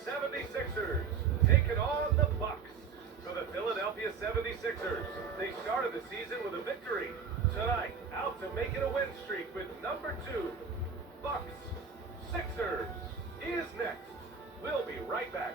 76ers taking on the Bucks. For the Philadelphia 76ers, they started the season with a victory. Tonight, out to make it a win streak with number 2. Bucks, Sixers is next. We'll be right back.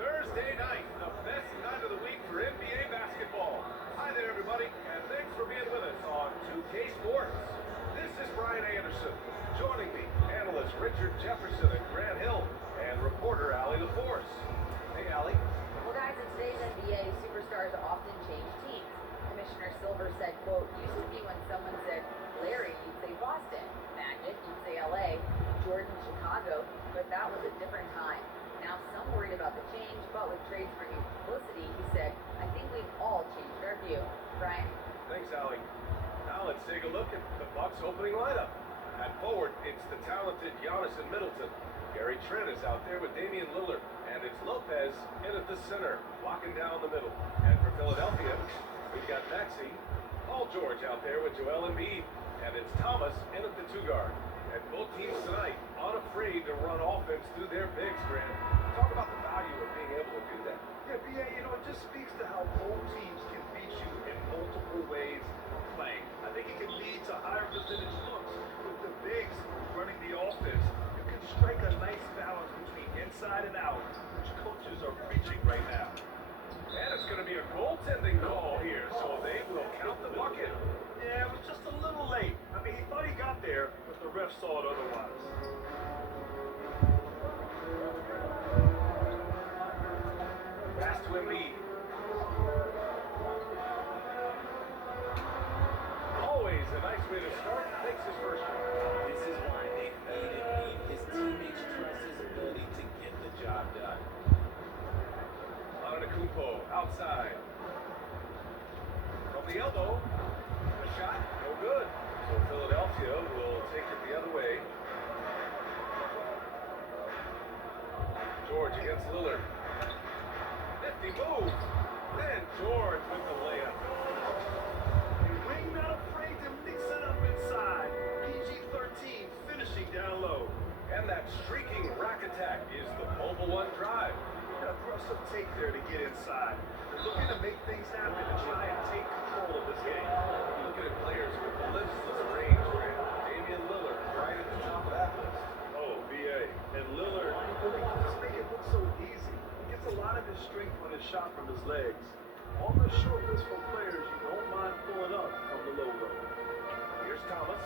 Thursday night, the best night of the week for NBA basketball. Hi there, everybody, and thanks for being with us on 2K Sports. This is Brian Anderson. Joining me, analyst Richard Jefferson and Grant Hill, and reporter Allie LaForce. Hey, Allie. Well, guys, in today's NBA, superstars often change teams. Commissioner Silver said, quote, used to be when someone said Larry, you'd say Boston. Magic, you'd say LA. Jordan, Chicago. But that was a different time. Now some worried about the change, but with trades bringing publicity, he said, I think we've all changed our view. Brian? Thanks, Allie. Now let's take a look at the Bucks' opening lineup. At forward, it's the talented Giannis and Middleton. Gary Trent is out there with Damian Lillard, and it's Lopez in at the center, blocking down the middle. And for Philadelphia, we've got Maxey, Paul George out there with Joel Embiid, and it's Thomas in at the 2-guard. And both teams tonight unafraid to run offense through their bigs, Grant. Talk about the value of being able to do that. Yeah, BA, it just speaks to how both teams can beat you in multiple ways of playing. I think it can lead to higher percentage looks. With the bigs running the offense, you can strike a nice balance between inside and out, which coaches are preaching right now. And it's going to be a goaltending call here, so they will count the bucket. Yeah, it was just a little late. I mean, he thought he got there, but the ref saw it otherwise. Pass to Embiid. Always a nice way to start. Takes his first one. This is why they need Embiid. His teammates trust his ability to get the job done. Antetokounmpo outside. From the elbow. A shot, no good. So Philadelphia will take it the other way. George against Lillard. Nifty move. Then George with the layup. Wing not afraid to mix it up inside. PG-13 finishing down low. And that streaking rack attack is the mobile one drive. Aggressive take there to get inside. They're looking to make things happen and try and take control of this game. Looking at players with limitless range, Grant. Damian Lillard right at the top of that list. Oh, BA. And Lillard, he just make it look so easy. He gets a lot of his strength on his shot from his legs. On the short list for players you don't mind pulling up from the low low. Here's Thomas.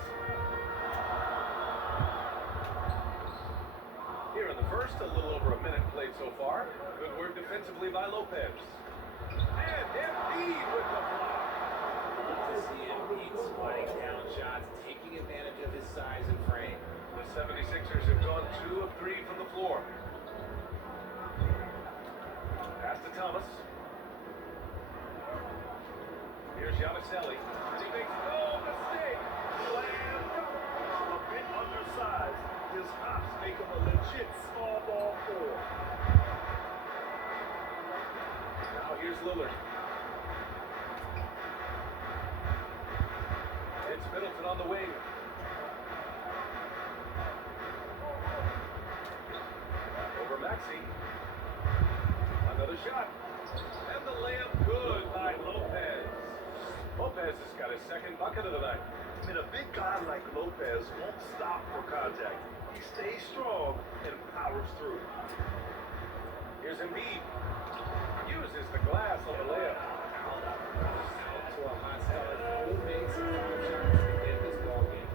Here in the first, a little over a minute played so far. Good work defensively by Lopez. And Embiid with the block. To see Embiid swatting down shots, taking advantage of his size and frame. The 76ers have gone 2 of 3 from the floor. Pass to Thomas. Here's Giannicelli. He makes no mistake. Slam dunk. A bit undersized. His hops make him a legit small ball 4. Now here's Lillard. It's Middleton on the wing. Over Maxey. Another shot. And the layup good by Lopez. Lopez has got his second bucket of the night. I mean, a big guy like Lopez won't stop for contact. He stays strong and powers through. Here's Embiid. Uses the glass on the layup. Out to a hot start. Who makes some shots to get this ball game?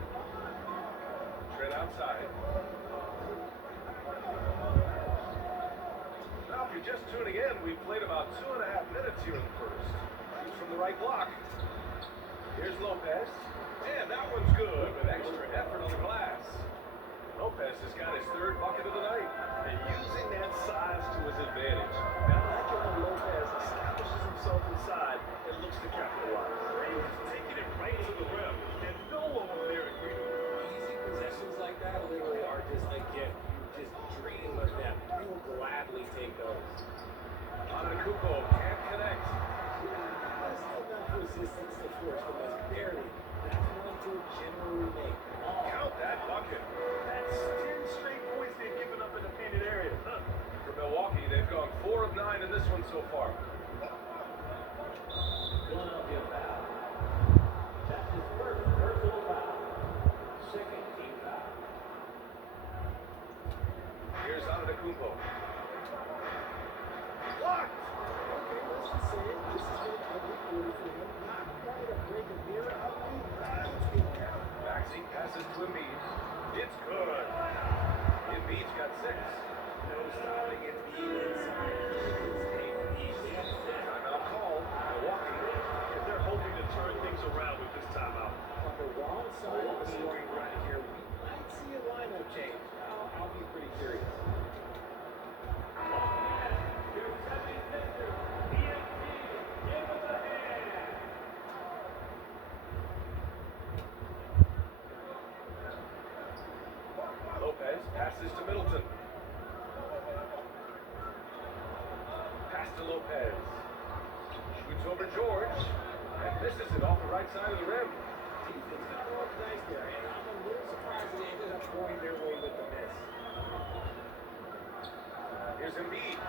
Trent outside. Now, if you're just tuning in, we've played about 2.5 minutes here in the first. Shoots from the right block. Here's Lopez. And that one's good with extra effort on the glass. Lopez has got his 3rd bucket of the night. And using that size to his advantage. Now, like it when Lopez establishes himself inside and looks to capitalize. He's taking it right to the rim, and no one was there to greet him. Easy possessions like that literally are just a gift. You just dream of them. You will gladly take those. finding this one so far. Philadelphia foul. That's his first personal foul. Second team foul. Here's Antetokounmpo. Blocked! Okay, let's just say it. This has been an ugly quarter for him. Not quite a break of mirror ugly, but it's getting there. Maxey passes to Embiid. It's good. Embiid's got 6. No stopping it. Inside. Timeout call. Milwaukee. If they're hoping to turn things around with this timeout. On the wrong side of the scoring run here, we might see a lineup change. I'll be pretty curious. Lopez passes to Middleton. Pass to Lopez. Shoots over George. And misses it off the right side of the rim. Defense got organized there, and I'm a little surprised they ended up going their way with the miss. Here's Embiid.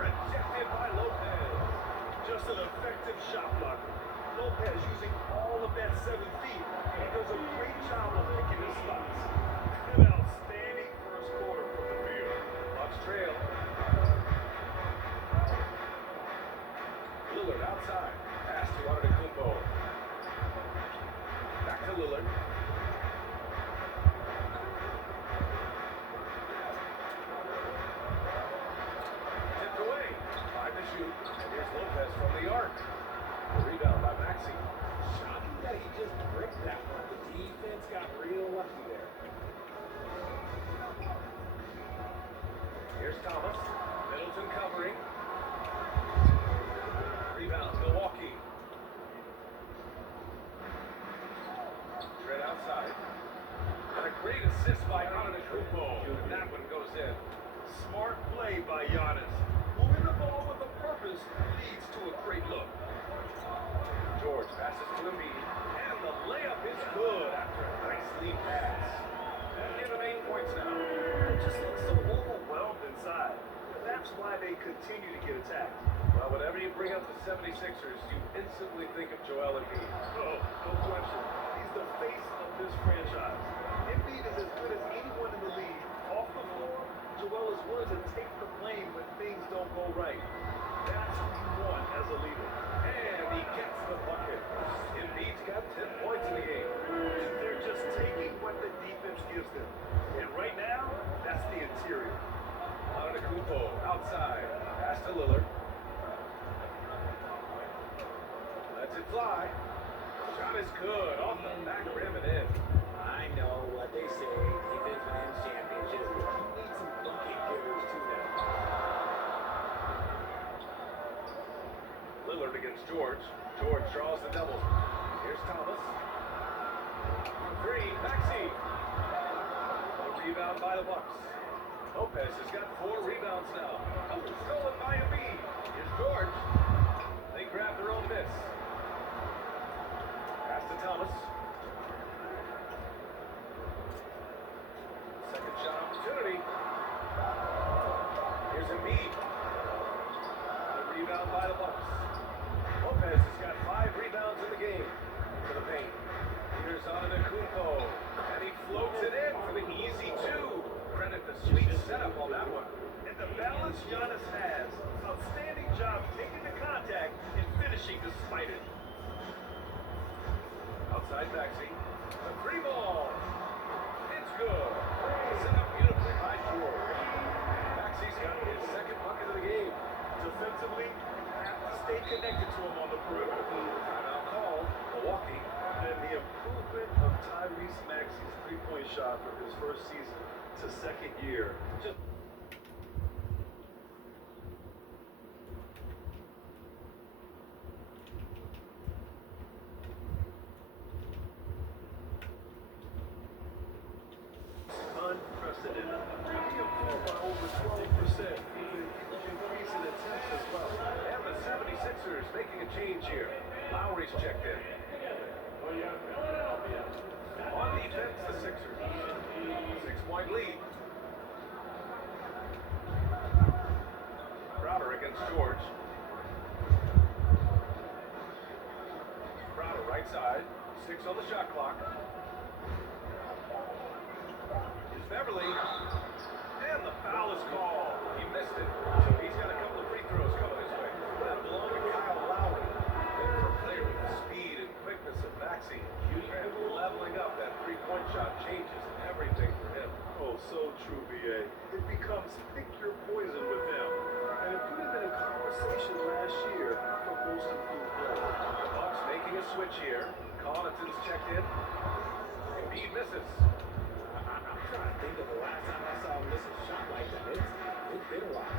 Rejected by Lopez. Just an effective shot blocker. Lopez using all of that 7 feet. He does a great job of picking his spots. An outstanding first quarter from the field. Bucks trail. Lillard outside. Pass to Antetokounmpo. Back to Lillard. Tipped away. 5 to shoot. And here's Lopez from the arc. Rebound by Maxey. Shocking that he just bricked that one. The defense got real lucky there. Here's Thomas. Middleton covering. Rebound, Milwaukee. Trent outside. And a great assist by Antetokounmpo. And that one goes in. Smart play by Giannis. Moving the ball with a purpose leads to a great look. George passes to Embiid. And the layup is good after a nice lead pass. And give him 8 points now. It just looks so overwhelmed inside. That's why they continue to get attacked. Well, whenever you bring up the 76ers, you instantly think of Joel Embiid. Oh, no question. He's the face of this franchise. Embiid is as good as anyone in the league. Off the floor, Joel is willing to take the blame when things don't go right. That's who you want as a leader. And he gets the bucket. Embiid's got 10 points in the game. They're just taking what the defense gives them. And right now, that's the interior. Antetokounmpo outside. Pass to Lillard. Lets it fly. Shot is good. Off the back rim and in. I know what they say. Defense wins championships, but you need some bucket getters too now. Lillard against George. George draws the double. Here's Thomas. For 3, Maxey. A rebound by the Bucks. Lopez has got 4 rebounds now. Oh, stolen by Embiid. Here's George. They grab their own miss. Pass to Thomas. Second shot opportunity. Here's Embiid. A rebound by the Bucks. Lopez has got 5 rebounds in the game to the paint. Here's Antetokounmpo. And he floats it in for the easy 2. Credit the sweet setup on that one. And the balance Giannis has. Outstanding job taking the contact and finishing despite it. Outside Maxey. The 3 ball. It's good. Set up beautifully by George. Maxey's got his second bucket of the game. Defensively, have to stay connected to him on the perimeter. Timeout call. Milwaukee. And the improvement of Tyrese Maxey's three-point shot from his first season to second year. Just unprecedented. He improved by over 12%, even increase in attempts as well. And the 76ers making a change here. Lowry's checked in. On defense, the Sixers. 6-point lead. Crowder against on the shot clock. It's Beverly. And the foul is called. He missed it. So he's got a couple of free throws coming his way. That belonged to Kyle Lowry. Then for a player with the speed and quickness of Maxey. And leveling up that three-point shot changes everything for him. Oh, so true, BA. It becomes pick your poison with them. And it could have been a conversation last year for most improved player. The Bucks making a switch here. Connaughton's checked in. Embiid misses. I'm trying to think of the last time I saw him miss a shot like that. It's been a while.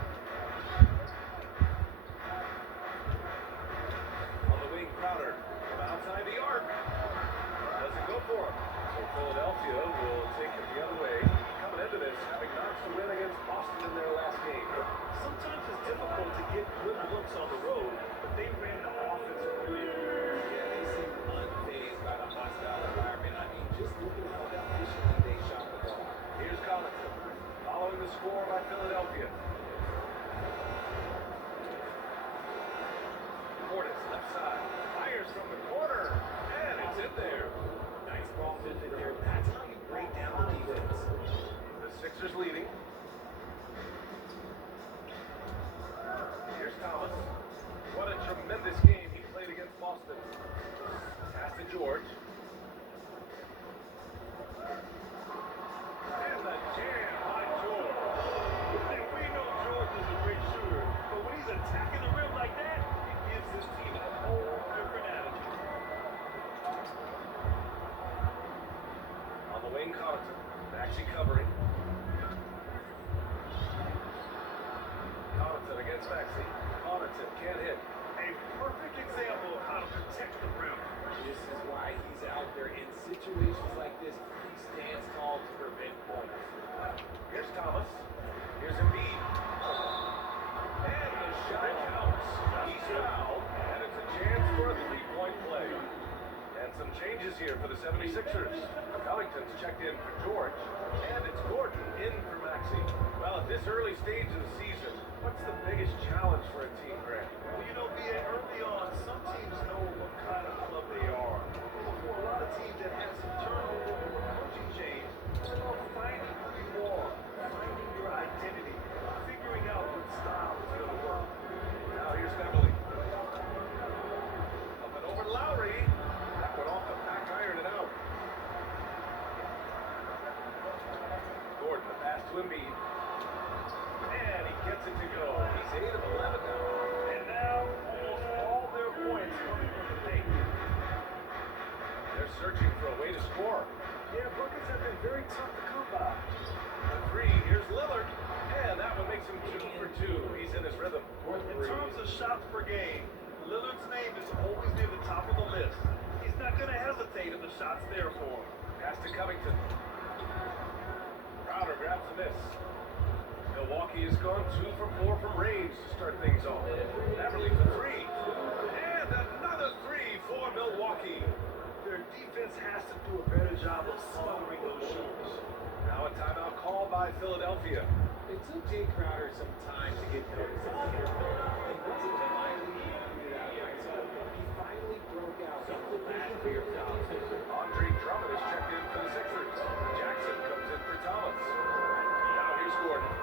On the wing, Crowder. From outside the arc. Doesn't go for him. So Philadelphia will take it the other way. Coming into this, having notched a win against Boston in their last game. Sometimes it's difficult to get good looks on the road, but they ran the offense brilliantly. Yeah, they seem unfazed by the hostile environment. I mean, just look at how efficiently they shot the ball. Here's Connaughton. Following the score by Philadelphia. Portis, left side. Fires from the corner. And it's in there. Nice ball movement there. That's how you break down the defense. The Sixers leading. Here's Thomas. What a tremendous game he played against Boston. Pass to George. And the jam by George. And we know George is a great shooter, but when he's attacking the rim like that, it gives his team a whole different attitude. On the wing, Connaughton. Maxey covering. Connaughton against Maxey. Connaughton can't hit. A perfect example of how to protect the rim. This is why he's out there in situations like this. He stands tall to prevent points. Here's Thomas. Here's Embiid. And the shot counts. He's fouled. And it's a chance for a three-point play. And some changes here for the 76ers. Covington's checked in for George. And it's Gordon in for Maxey. Well, at this early stage of the season, what's the biggest challenge for a team, Grant? Well, you know, BA, early on, some teams know what kind of club they are. For a lot of teams that have some turnover or coaching change, it's about finding who you are, finding your identity, figuring out what style is going to work. Now here's Beverly. Up and over Lowry. That went off the back iron and out. Gordon, the pass to Embiid. And he gets it to go. He's 8 of 11 now. And now, almost all their points coming from the paint. They're searching for a way to score. Yeah, buckets have been very tough to come by. The three, here's Lillard. And that one makes him 2 for 2. He's in his rhythm. In terms of shots per game, Lillard's name is always near the top of the list. He's not going to hesitate if the shot's there for him. Pass to Covington. Crowder grabs the miss. Milwaukee has gone 2 for 4 from range to start things off. Beverly for 3. And another 3 for Milwaukee. Their defense has to do a better job of smothering those shooters. Now a timeout call by Philadelphia. It took Jay Crowder some time to get noticed in here. It wasn't finally figured out right. So he finally broke out in the last year of Andre Drummond is checked in for the Sixers. Jackson comes in for Thomas. Now here's Gordon.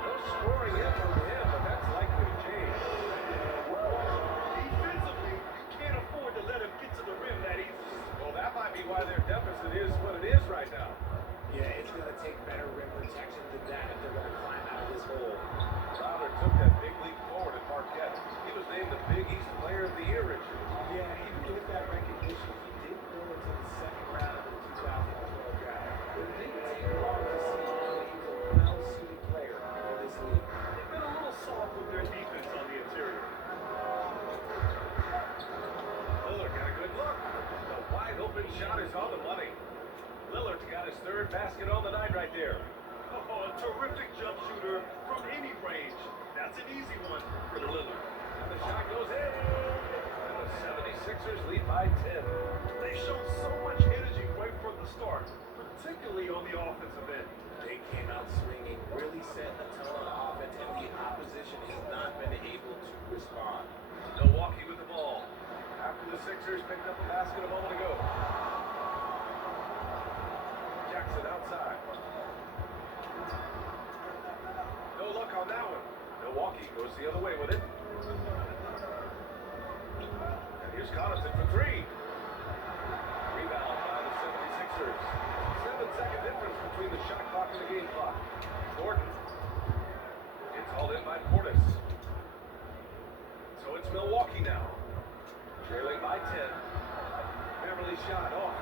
No scoring yet from him, but that's likely to change. Defensively, you can't afford to let him get to the rim that easily. Well, that might be why their deficit is what it is right now. Yeah, it's going to take better rim protection than that if they're going to climb out of this hole. Crowder took that big leap forward at Marquette. He was named the Big East Player of the Year, Richard. Yeah, even with that recognition, he didn't go into the second round of the 2012 draft. It didn't take long to see that he was a well-suited player for this league. They've been a little soft with their defense on the interior. Lillard got a good look. The wide open shot is on the money. Lillard's got his third basket on the night right there. Oh, a terrific jump shooter from any range. That's an easy one for Lillard. And the shot goes in. And the 76ers lead by 10. They showed so much energy right from the start, particularly on the offensive end. They came out swinging, really set the tone on offense, and the opposition has not been able to respond. Milwaukee with the ball. After The Sixers picked up a basket a moment ago. Jackson outside. No luck on that one. Milwaukee goes the other way with it. And here's Connaughton for three. Rebound by the 76ers. 7-second difference between the shot clock and the game clock. Gordon. It's hauled in by Portis. So it's Milwaukee now. Trailing by 10. Beverly shot off.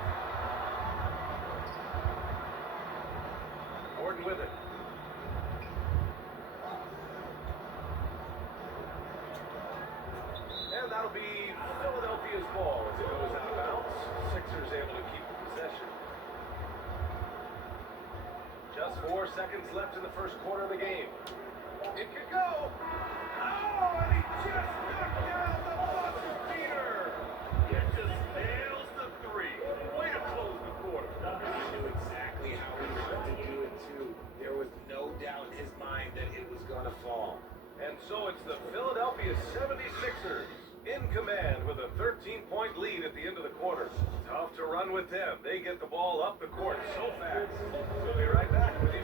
Gordon with it. And that'll be Philadelphia's ball as it goes out of bounds. Sixers able to keep the possession. Just 4 seconds left in the first quarter of the game. It could go. Oh, and he just knocked down the buzzer beater. It just nails the three. Way to close the quarter. He knew exactly how he wanted to do it too. There was no doubt in his mind that it was going to fall. And so it's the Philadelphia 76ers in command with a 13-point lead at the end of the quarter. Tough to run with them. They get the ball up the court so fast. We'll be right back with you.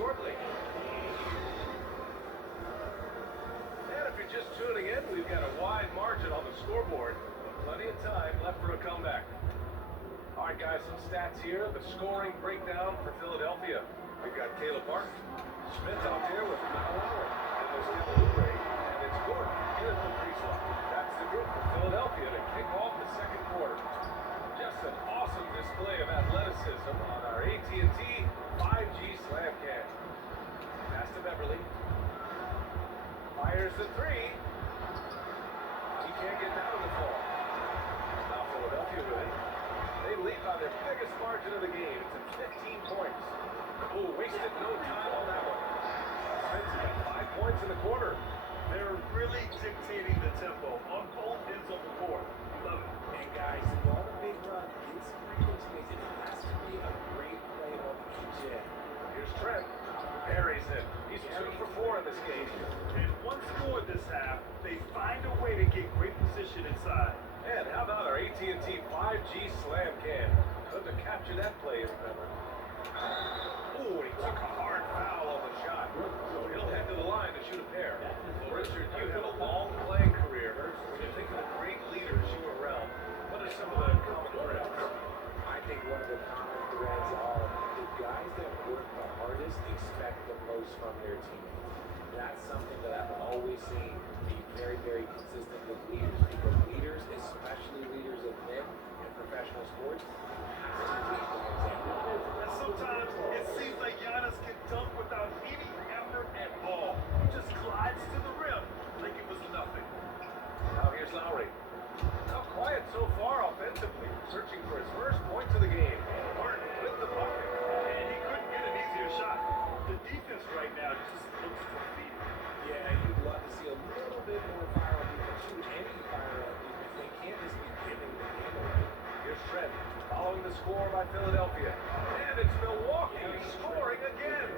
Shortly. And if you're just tuning in, we've got a wide margin on the scoreboard, but plenty of time left for a comeback. All right, guys, some stats here. The scoring breakdown for Philadelphia. We've got Caleb Martin, Smith out there with Lowry, and there's Kevin Oubre, and it's Gordon in at the free slot. That's the group for Philadelphia to kick off the second quarter. Just an awesome display of athleticism on our AT&T 5G slam cam. Pass to Beverly. Fires the three. He can't get down in the fall. Now Philadelphia with it. They lead by their biggest margin of the game. It's at 15 points. Oh, wasted no time on that one. Smith's got 5 points in the quarter. They're really dictating the tempo on both ends of the court. Love it. And guys, if you want a big run, get some freedom space. It has to be a great play on each end. Here's Trent. Buries it. He's 2 for 4 in this game. And once more this half, they find a way to get great position inside. And how about our AT&T 5G slam cam? Couldn't have captured that play, remember? Oh, he took a hard foul on the shot. So he'll head to the line to shoot a pair. Well, Richard, you have a long playing career. When you think of the great leaders you were around, what are some of the common threads? I think one of the common threads are the guys that work the hardest expect the most from their teammates. That's something that I've always seen be very, very consistent with leaders, because leaders, especially leaders of men in professional sports, have to lead by example. And sometimes it seems like Giannis can dunk without any effort at all. He just glides to the rim like it was nothing. Now here's Lowry. Not quiet so far offensively, searching for his first points of the game. Martin with the bucket. And he couldn't get an easier shot. The defense right now just looks defeated. Yeah, you'd love to see a little bit more fire on defense. Shoot, any fire on defense. They can't just be giving the game away. Here's Trent, following the score by Philadelphia. And it's Milwaukee scoring again.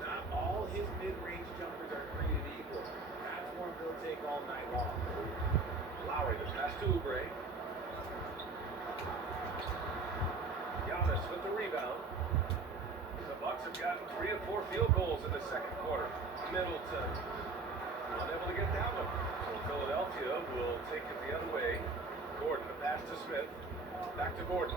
Not all his mid-range jumpers are created equal. That's one he'll take all night long. Lowry, the pass to Oubre. Giannis with the rebound. The Bucks have gotten 3 and 4 field goals in the second quarter. Middleton unable to get that one. So Philadelphia will take it the other way. Gordon, the pass to Smith. Back to Gordon.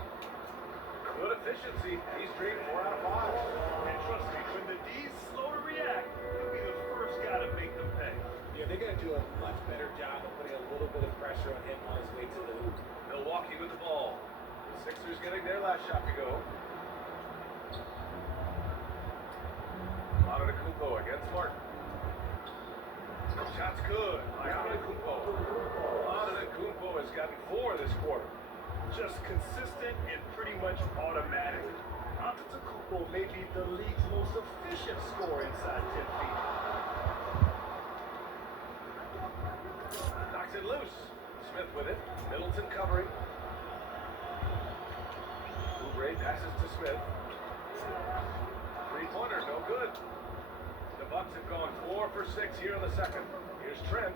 Good efficiency. He's dreamed 4 out of 5. And trust me, when the D's slow to react, he'll be the first guy to make them pay. Yeah, they're going to do a much better job of putting a little bit of pressure on him on his way to the hoop. Milwaukee with the ball. The Sixers getting their last shot to go. Antetokounmpo against Martin. Shot's good by Antetokounmpo. Antetokounmpo has gotten 4 this quarter. Just consistent and pretty much automatic. Antetokounmpo may be most efficient scorer inside 10 feet. Knocks it loose. Smith with it. Middleton covering. Oubre passes to Smith. Three-pointer, no good. The Bucks have gone 4 for 6 here in the second. Here's Trent.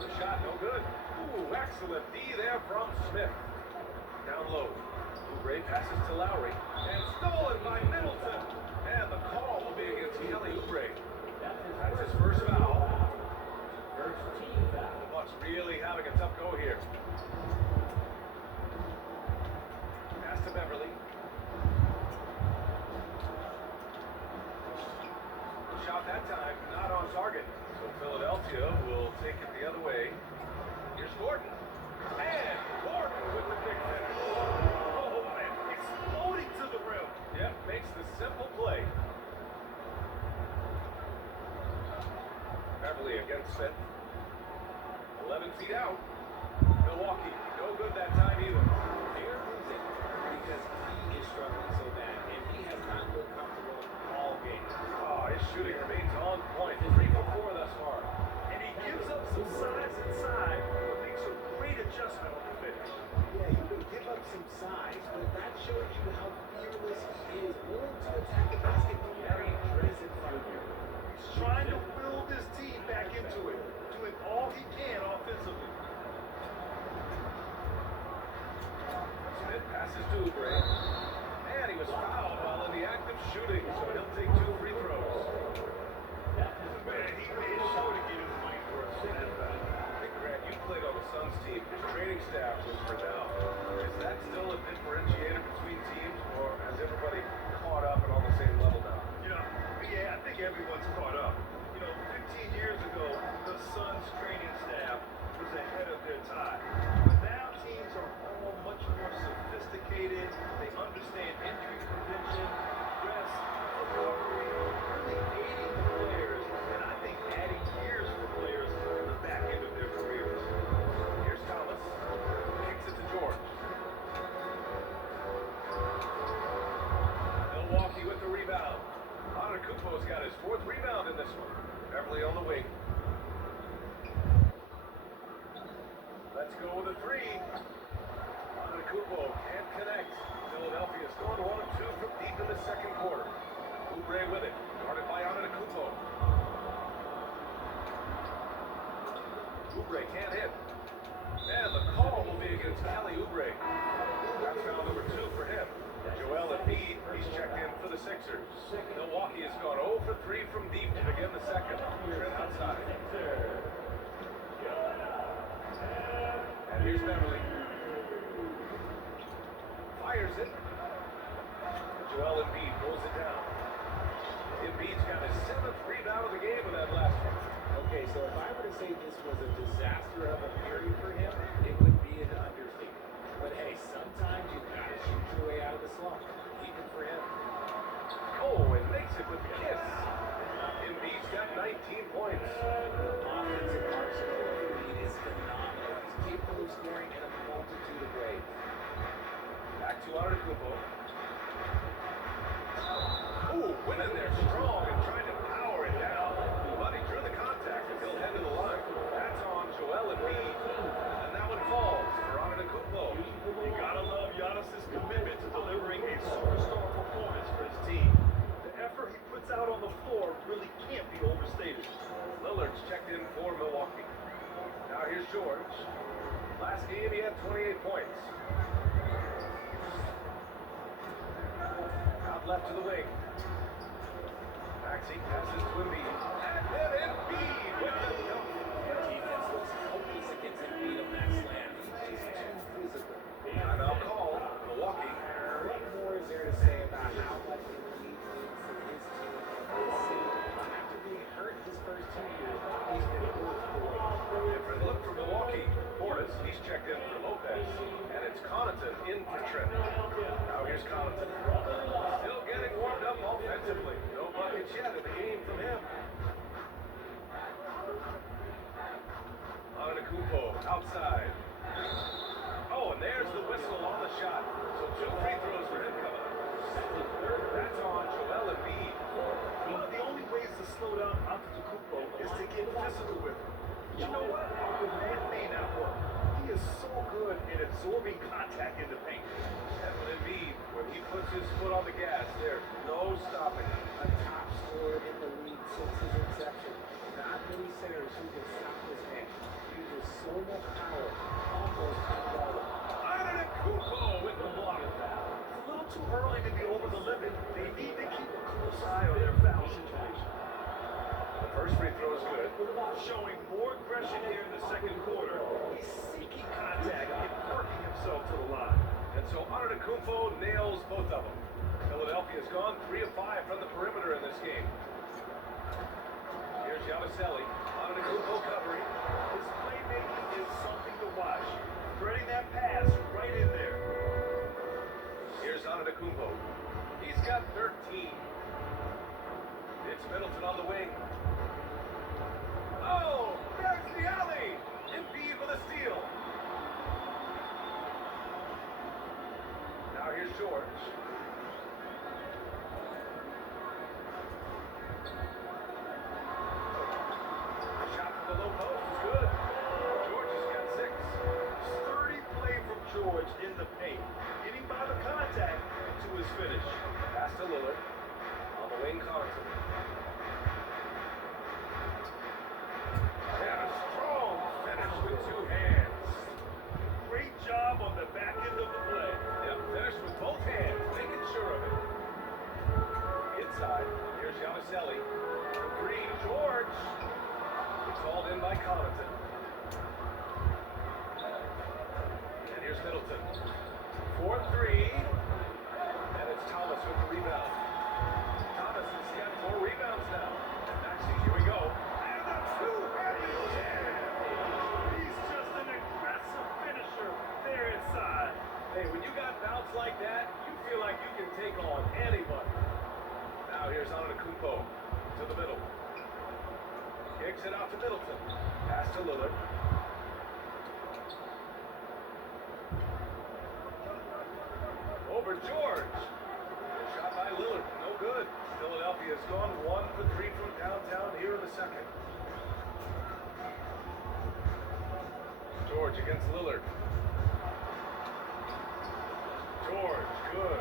The shot, no good. Ooh, excellent D there from Smith. Down low. Oubre passes to Lowry. And stolen by Middleton. And the call will be against Kelly Oubre. That's his first foul. First team foul. The Bucks really having a tough go here. Pass to Beverly. Shot that time, not on target. So Philadelphia will take it the other way. Here's Gordon. And Gordon with the big finish. Oh, man, exploding to the rim. Yep, makes the simple play. Beverly against Smith. 11 feet out. Milwaukee, no good that time either. They're losing because he is struggling so bad, and he has not looked comfortable all game. Oh, his shooting remains on point. 3 for 4 thus far. And he gives up some size inside, but makes a great adjustment on the finish. Yeah, you can give up some size, but that shows you how fearless he is, willing to attack the basket no matter what is in front of you. He's trying to will this team back into it, doing all he can offensively. Smith passes to Oubre. And he was fouled while in the act of shooting, so he'll take 2 free throws. Man, he made sure to get his money's worth on that foul. Hey, Grant, you played on the Suns team. His training staff was for now. Is that still a differentiator between teams, or has everybody caught up and on the same level now? You know, yeah, I think everyone's caught up. You know, 15 years ago, the Suns training staff was ahead of their time. But now teams are all much more sophisticated. They understand injury prevention, rest, recovery, really aiding the players, and I think adding years for players in the back end of their careers. Here's Thomas. Kicks it to George. Milwaukee with the rebound. Antetokounmpo's got his 4th rebound in this one. Beverly on the wing. Let's go with a 3. Antetokounmpo can't connect. Philadelphia's going 1 of 2 from deep in the second quarter. Oubre with it. Guarded by Antetokounmpo. Oubre can't hit. And the call will be against Kelly Oubre. That's foul number 2 for him. Joel Embiid, he's checked in for the Sixers. Milwaukee has gone 0 for 3 from deep to begin the second. Trent outside. And here's Beverly. Fires it. Joel Embiid pulls it down. Embiid's got his 7th rebound of the game with that last one. Okay, so if I were to say this was a disaster of a period for him, it would be an understatement. But hey, sometimes you gotta shoot your way out of the slump. Even for him. Oh, and makes it with the kiss. Embiid's got 19 points. Offensive arsenal of Embiid is phenomenal. He's capable of scoring in a multitude of ways. Back to Antetokounmpo. Ooh, went in there strong and trying to power it down. But he drew the contact and he'll head to the line. That's on Joel Embiid. And that one falls for Antetokounmpo. You gotta love Giannis's commitment to delivering a superstar performance for his team. The effort he puts out on the floor really can't be overstated. Lillard's checked in for Milwaukee. Now here's George. Last game he had 28 points. Out left to the wing. Maxey passes to Embiid. And then Embiid with the dunk. Defense looks hopeless against Embiid on that slam. He's just too physical. Timeout call. Milwaukee. What more is there to say about how much Embiid means to his team this season? After being hurt his first 2 years, he's been able to play. Different look for Milwaukee. Portis, he's checked in for Lopez. And it's Connaughton in for Trent. Now here's Connaughton. Still getting warmed up offensively. No buckets yet in the game from him. Antetokounmpo outside. Oh, and there's the whistle on the shot. So 2 free throws for him coming up. That's That's on Joel Embiid. One of the only ways to slow down Antetokounmpo is to get physical with him. You know what? That may not work. He is so good at absorbing contact in the paint. And with Embiid, when he puts his foot on the gas, there's no stopping him. A top scorer in the league since his inception. Not many centers who can stop this man. He uses so much power, almost unguardable. Antetokounmpo with the block foul. It's a little too early to be over the limit. They need to keep a close eye on their foul situation. The first free throw is good. Showing more aggression here in the second quarter. He's seeking contact and working himself to the line. And so Antetokounmpo nails both of them. Philadelphia's gone 3 of 5 from the perimeter in this game. Here's Giannisselli. Antetokounmpo covering. His playmaking is something to watch. Threading that pass right in there. Here's Antetokounmpo. He's got 13. It's Middleton on the wing. Oh, there's the alley. Embiid with a steal. Now here's George. Shot from the low post is good. George has got 6. Sturdy play from George in the paint. Getting by the contact to his finish. Pass to Lillard. On the wing, Connaughton. And a strong finish with 2 hands. Great job on the back end of the play. Yep, finish with both hands, making sure of it. Inside, here's Giannisselli. The 3, George. It's hauled in by Connaughton. And here's Middleton. 4-3. And it's Thomas with the rebound. Thomas has got 4 rebounds now. And Maxey, here we go. And the two-handed jam. He's just an aggressive finisher there inside. Hey, when you got bounce like that, you feel like you can take on anybody. Now here's Antetokounmpo to the middle. Kicks it out to Middleton. Pass to Lillard. Over George. Good shot by Lillard. No good. Philadelphia has gone 1 for 3 from downtown here in the second. George against Lillard. George, good.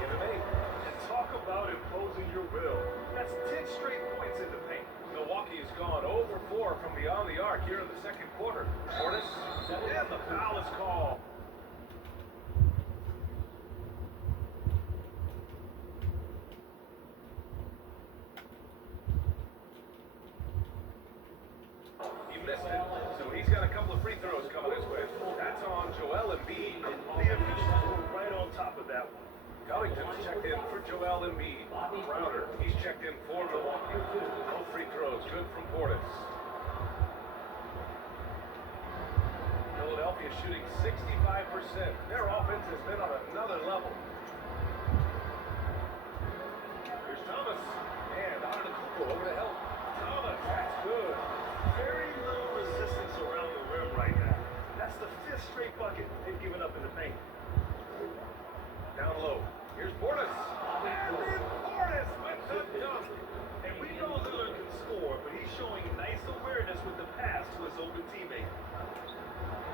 Give him 8. And talk about imposing your will. That's 10 straight points in the paint. Milwaukee has gone over 4 from beyond the arc here in the second quarter. Portis, and the foul is called. He missed it, so he's got a couple of free throws coming his way. That's on Joel Embiid. The officials were right on top of that one. Covington's checked in for Joel Embiid. Crowder, he's checked in for Milwaukee. No free throws, good from Portis. Philadelphia shooting 65%. Their offense has been on another level. Here's Thomas. And Antetokounmpo over to help. Thomas, that's good. Very little resistance around the rim right now. That's the 5th straight bucket they've given up in the paint. Down low. Here's Portis. And then Portis with the dunk. And we know Lillard can score, but he's showing nice awareness with the pass to his open teammate.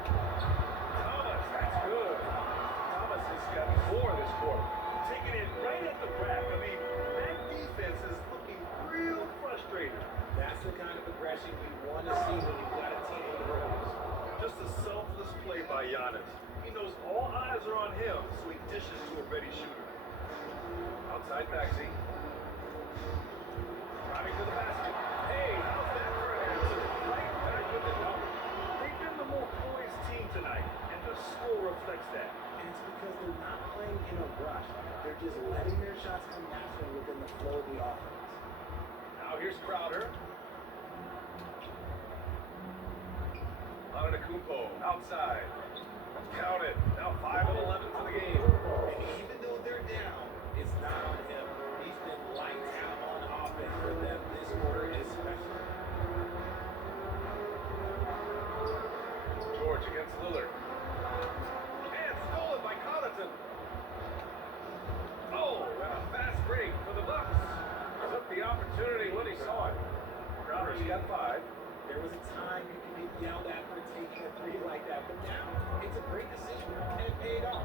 Thomas, that's good. Thomas has got 4 this quarter. Taking it right at the rack. I mean, that defense is looking real frustrated. That's the kind of aggression you want to see when you've got a team on the ropes. Just a selfless play by Giannis. He knows all eyes are on him, so he dishes to a ready shooter. Outside Maxey. Driving to the basket. Hey, how's that for an answer? Right back with the dunk. They've been the more poised team tonight, and the score reflects that. And it's because they're not playing in a rush. They're just letting their shots come naturally within the flow of the offense. Now here's Crowder. Antetokounmpo outside. Count it. Now 5 of 11 for the game. And even though they're down, it's not on him. He's been lights out on offense for them this quarter especially. George against Lillard. And stolen by Connaughton. Oh, and a fast yelled at for taking a three like that, but now it's a great decision and it paid off.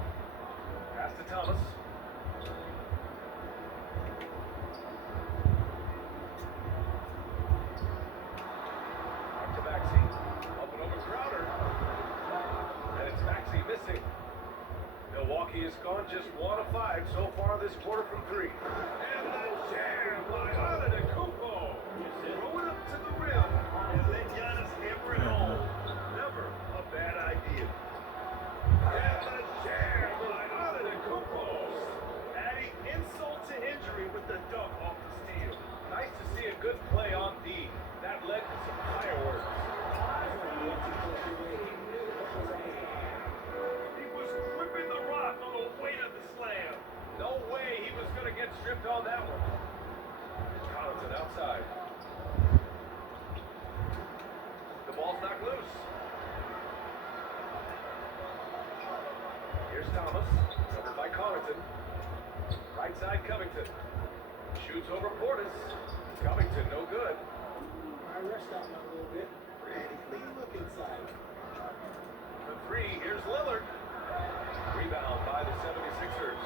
Pass to Thomas. Back to Maxey. Up and over Crowder. And it's Maxey missing. Milwaukee has gone just 1 of 5 so far this quarter from 3. And the jam by Antetokounmpo. Throw it up to the rim and let Giannis hammer it home. Never a bad idea. And the jam by Antetokounmpo. Adding insult to injury with the dunk off the steal. Nice to see a good play on D. That led to some fireworks. He was gripping the rock on the weight of the slam. No way he was going to get stripped on that one. Connaughton outside. The ball's knocked loose. Here's Thomas, covered by Connaughton. Right side Covington. Shoots over Portis. Covington no good. I rest out a little bit. Pretty clean look inside. The 3, here's Lillard. Rebound by the 76ers.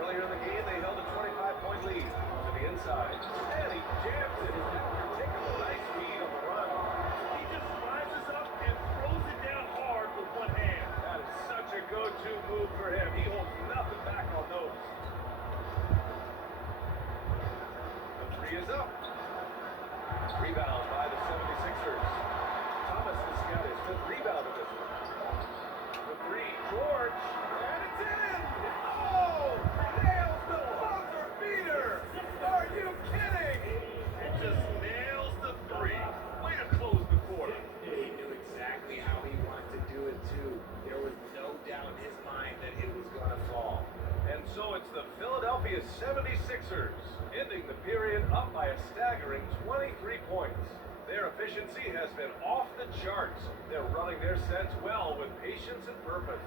Earlier in the game, they held a 25-point lead to the inside. And he jams it after taking a nice lead on the run. He just rises up and throws it down hard with one hand. That is such a go-to move for him. He holds nothing back on those. The 3 is up. Rebound by the 76ers. Thomas has got his 5th rebound of this one. The 3, George, and it's in! Oh! Nails the buzzer beater! Are you kidding? And just nails the 3. Way to close the quarter. He knew exactly how he wanted to do it too. There was no doubt in his mind that it was going to fall. And so it's the Philadelphia 76ers ending the period up by a staggering 23 points. Their efficiency has been off the charts. They're running their sets well with patience and purpose.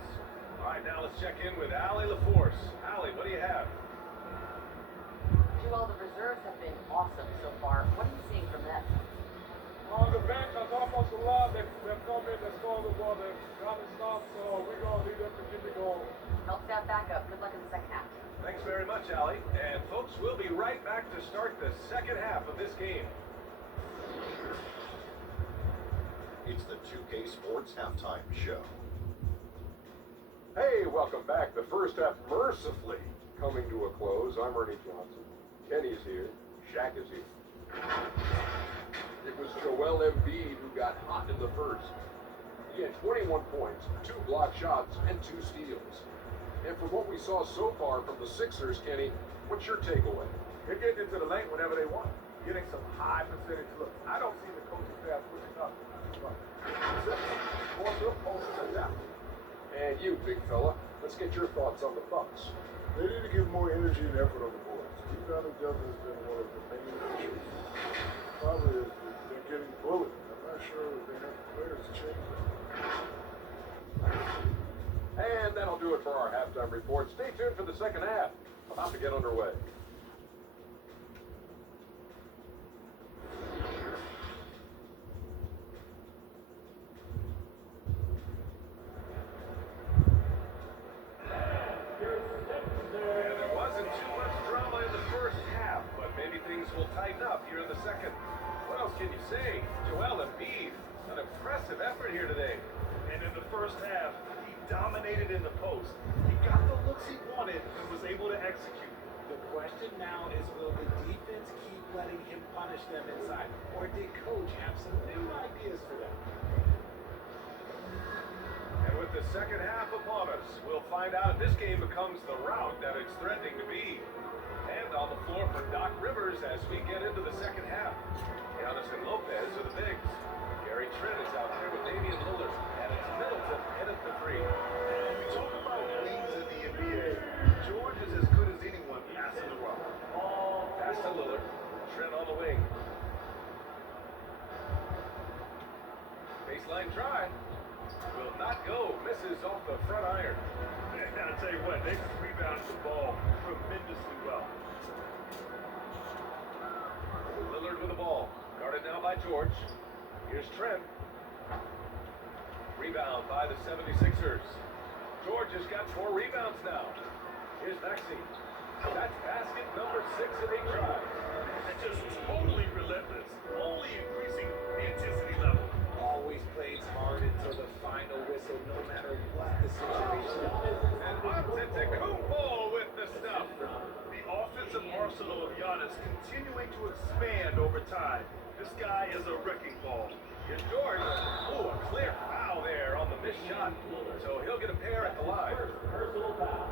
All right, now let's check in with Allie LaForce. Allie, what do you have? Joel, the reserves have been awesome so far. What are you seeing from them? On the bench, on the offensive line, they've come in, they're scoring the ball, they've gotten stopped, so we're going to need them to keep it going. Help staff backup. Good luck in the second half. Thanks very much, Allie. And folks, we'll be right back to start the second half of this game. It's the 2K Sports Halftime Show. Hey, welcome back. The first half mercifully coming to a close. I'm Ernie Johnson. Kenny's here. Shaq is here. It was Joel Embiid who got hot in the first. He had 21 points, 2 blocked shots, and 2 steals. And from what we saw so far from the Sixers, Kenny, what's your takeaway? They're getting into the lane whenever they want, getting some high percentage looks. I don't see the coaching staff switching up. Going to the post and down. And you, big fella, let's get your thoughts on the Bucks. They need to give more energy and effort on the boards. Rebounding depth has been one of the main issues. Probably is that they're getting bullied. I'm not sure if they have the players to change that. And that'll do it for our halftime report. Stay tuned for the second half. About to get underway. And there wasn't too much drama in the first half, but maybe things will tighten up here in the second. What else can you say? Joel Embiid, an impressive effort here today. And in the first half, he dominated in the post. He got the looks he wanted and was able to execute. The question now is, will the defense keep letting him punish them inside? Or did coach have some new ideas for them? And with the second half upon us, we'll find out if this game becomes the rout that it's threatening to be. And on the floor for Doc Rivers as we get into the second half. Giannis and Lopez are the bigs. Gary Trent is out there with Damian Lillard. And it's Middleton in at the 3. And we talk about wings in the NBA. George is as good as anyone passing the rock. Pass to Lillard. Trent on the wing. Baseline try. Will not go. Misses off the front iron. And I'll tell you what, they just rebounded the ball tremendously well. Lillard with the ball. Guarded now by George. Here's Trent. Rebound by the 76ers. George has got 4 rebounds now. Here's Maxey. That's basket number 6 in 8 tries. And just totally relentless, only increasing the intensity level. Always plays hard until the final whistle, no matter what the situation. And Antetokounmpo with the stuff. The offensive arsenal of Giannis continuing to expand over time. This guy is a wrecking ball. Here's George. Ooh, a clear foul there on the missed shot. So he'll get a pair at the line. Personal foul.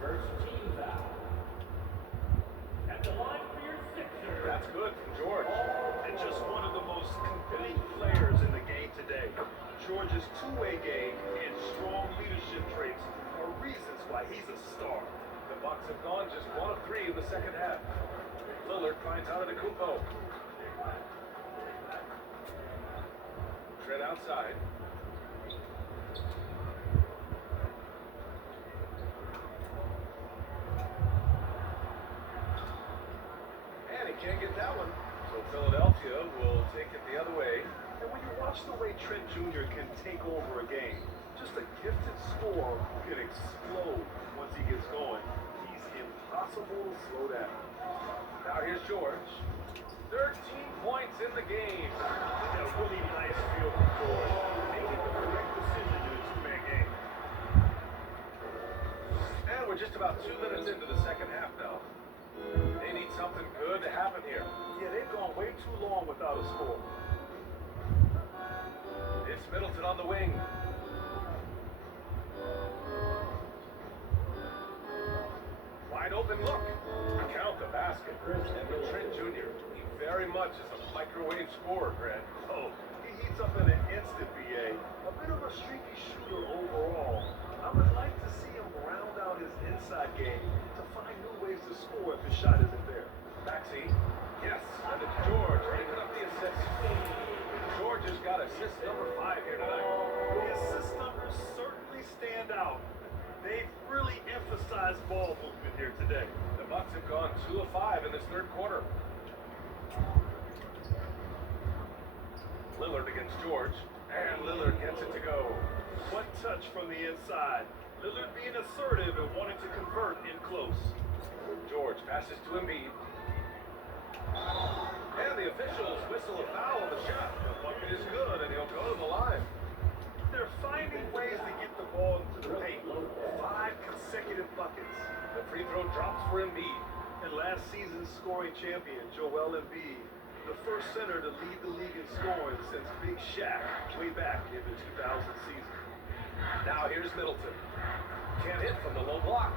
First team foul. At the line for your Sixers. That's good from George. And just one of the most complete players in the game today. George's two-way game and strong leadership traits are reasons why he's a star. The Bucks have gone just 1 of 3 in the second half. Lillard finds Antetokounmpo. Trent outside. And he can't get that one. So Philadelphia will take it the other way. And when you watch the way Trent Jr. can take over a game, just a gifted scorer who can explode once he gets going. He's impossible to slow down. Now here's George. 13 points in the game. A really nice feel from George, making the correct decision in a two-man game. And we're just about 2 minutes into the second half now. They need something good to happen here. Yeah, they've gone way too long without a score. It's Middleton on the wing. Wide open look. Count the basket. And with Trent Jr., he very much is a microwave scorer, Grant. Oh, he heats up in an instant, BA. A bit of a streaky shooter overall. I would like to see him round out his inside game to find new ways to score if his shot isn't there. Maxey. Yes, and it's George picking up the assist. George has got assist number 5 here tonight. The assist numbers certainly stand out. They've really emphasized ball movement here today. The Bucks have gone 2 of 5 in this third quarter. Lillard against George, and Lillard gets it to go. One touch from the inside. Lillard being assertive and wanting to convert in close. George passes to Embiid. And the officials whistle a foul on the shot. The bucket is good, and he'll go to the line. They're finding ways to get the ball into the paint. 5 consecutive buckets. The free throw drops for Embiid. And last season's scoring champion, Joel Embiid, the first center to lead the league in scoring since Big Shaq way back in the 2000 season. Now here's Middleton. Can't hit from the low block.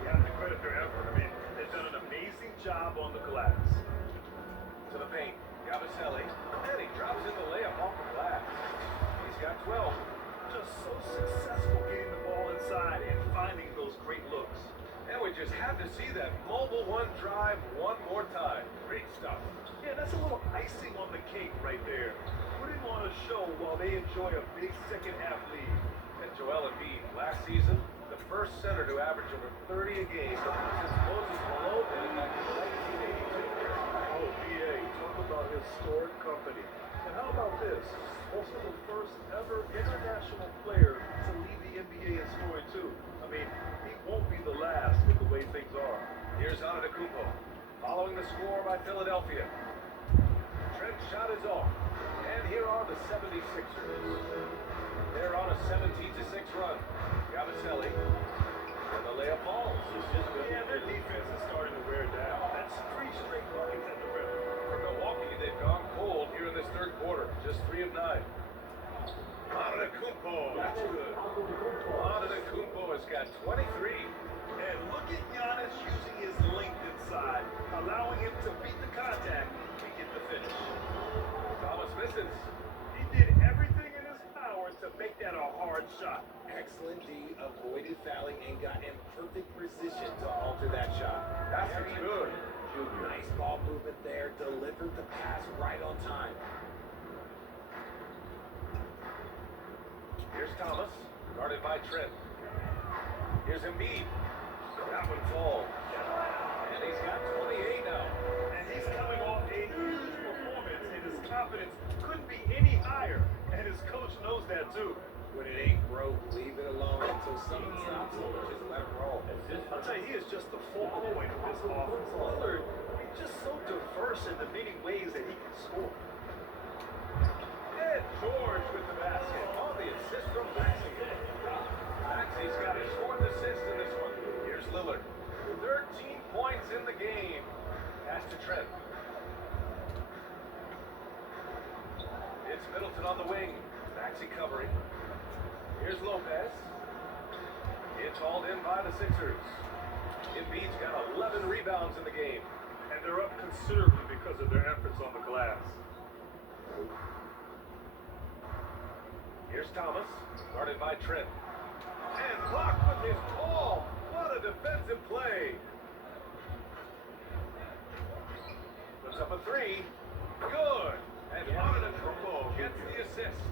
You have to credit their effort. I mean, they've done an amazing job on the glass. To the paint. Yabusele. And he drops in the layup off the glass. He's got 12. Just so successful getting the ball inside and finding those great looks. And we just had to see that mobile one drive one more time. Great stuff. Yeah, that's a little icing on the cake right there. Putting on a show while they enjoy a big second half lead. And Joel Embiid, last season, the first center to average over 30 a game since Moses Malone back in 1982. Oh, BA, talk about historic company. And how about this? Also the first ever international player to lead the NBA in scoring too. I mean, he won't be the last with the way things are. Here's Antetokounmpo, following the score by Philadelphia. Trent's shot is off. And here are the 76ers. They're on a 17-6 run. Yabusele. And the layup falls. Yeah, their defense is starting to wear down. That's 3 straight buckets at the rim. For Milwaukee, they've gone cold here in this third quarter. Just 3 of 9. Antetokounmpo, that's good. Antetokounmpo has got 23. And look at Giannis using his length inside, allowing him to beat the contact and get the finish. Thomas misses. He did everything in his power to make that a hard shot. Excellent D, avoided fouling and got in perfect position to alter that shot. That's Very good. impressive. Nice ball movement there, delivered the pass right on time. Here's Thomas, guarded by Trent. Here's Embiid. That one falls. And he's got 28 now. And he's coming off a huge performance, and his confidence could couldn't be any higher, and his coach knows that too. When it ain't broke, leave it alone until someone stops it. Just let it roll. I'll tell you, he is just the focal point of this offense. Lillard, he's just so diverse in the many ways that he can score. And George with the basket on the assist from Maxey. Maxey's got his fourth assist in this one. Here's Lillard. 13 points in the game. Pass to Trent. It's Middleton on the wing. Maxey covering. Here's Lopez. It's hauled in by the Sixers. Embiid's got 11 rebounds in the game. And they're up considerably because of their efforts on the glass. Here's Thomas, guarded by Trent. And blocked with his ball. What a defensive play. Puts up a three. Good. And Antetokounmpo gets the assist.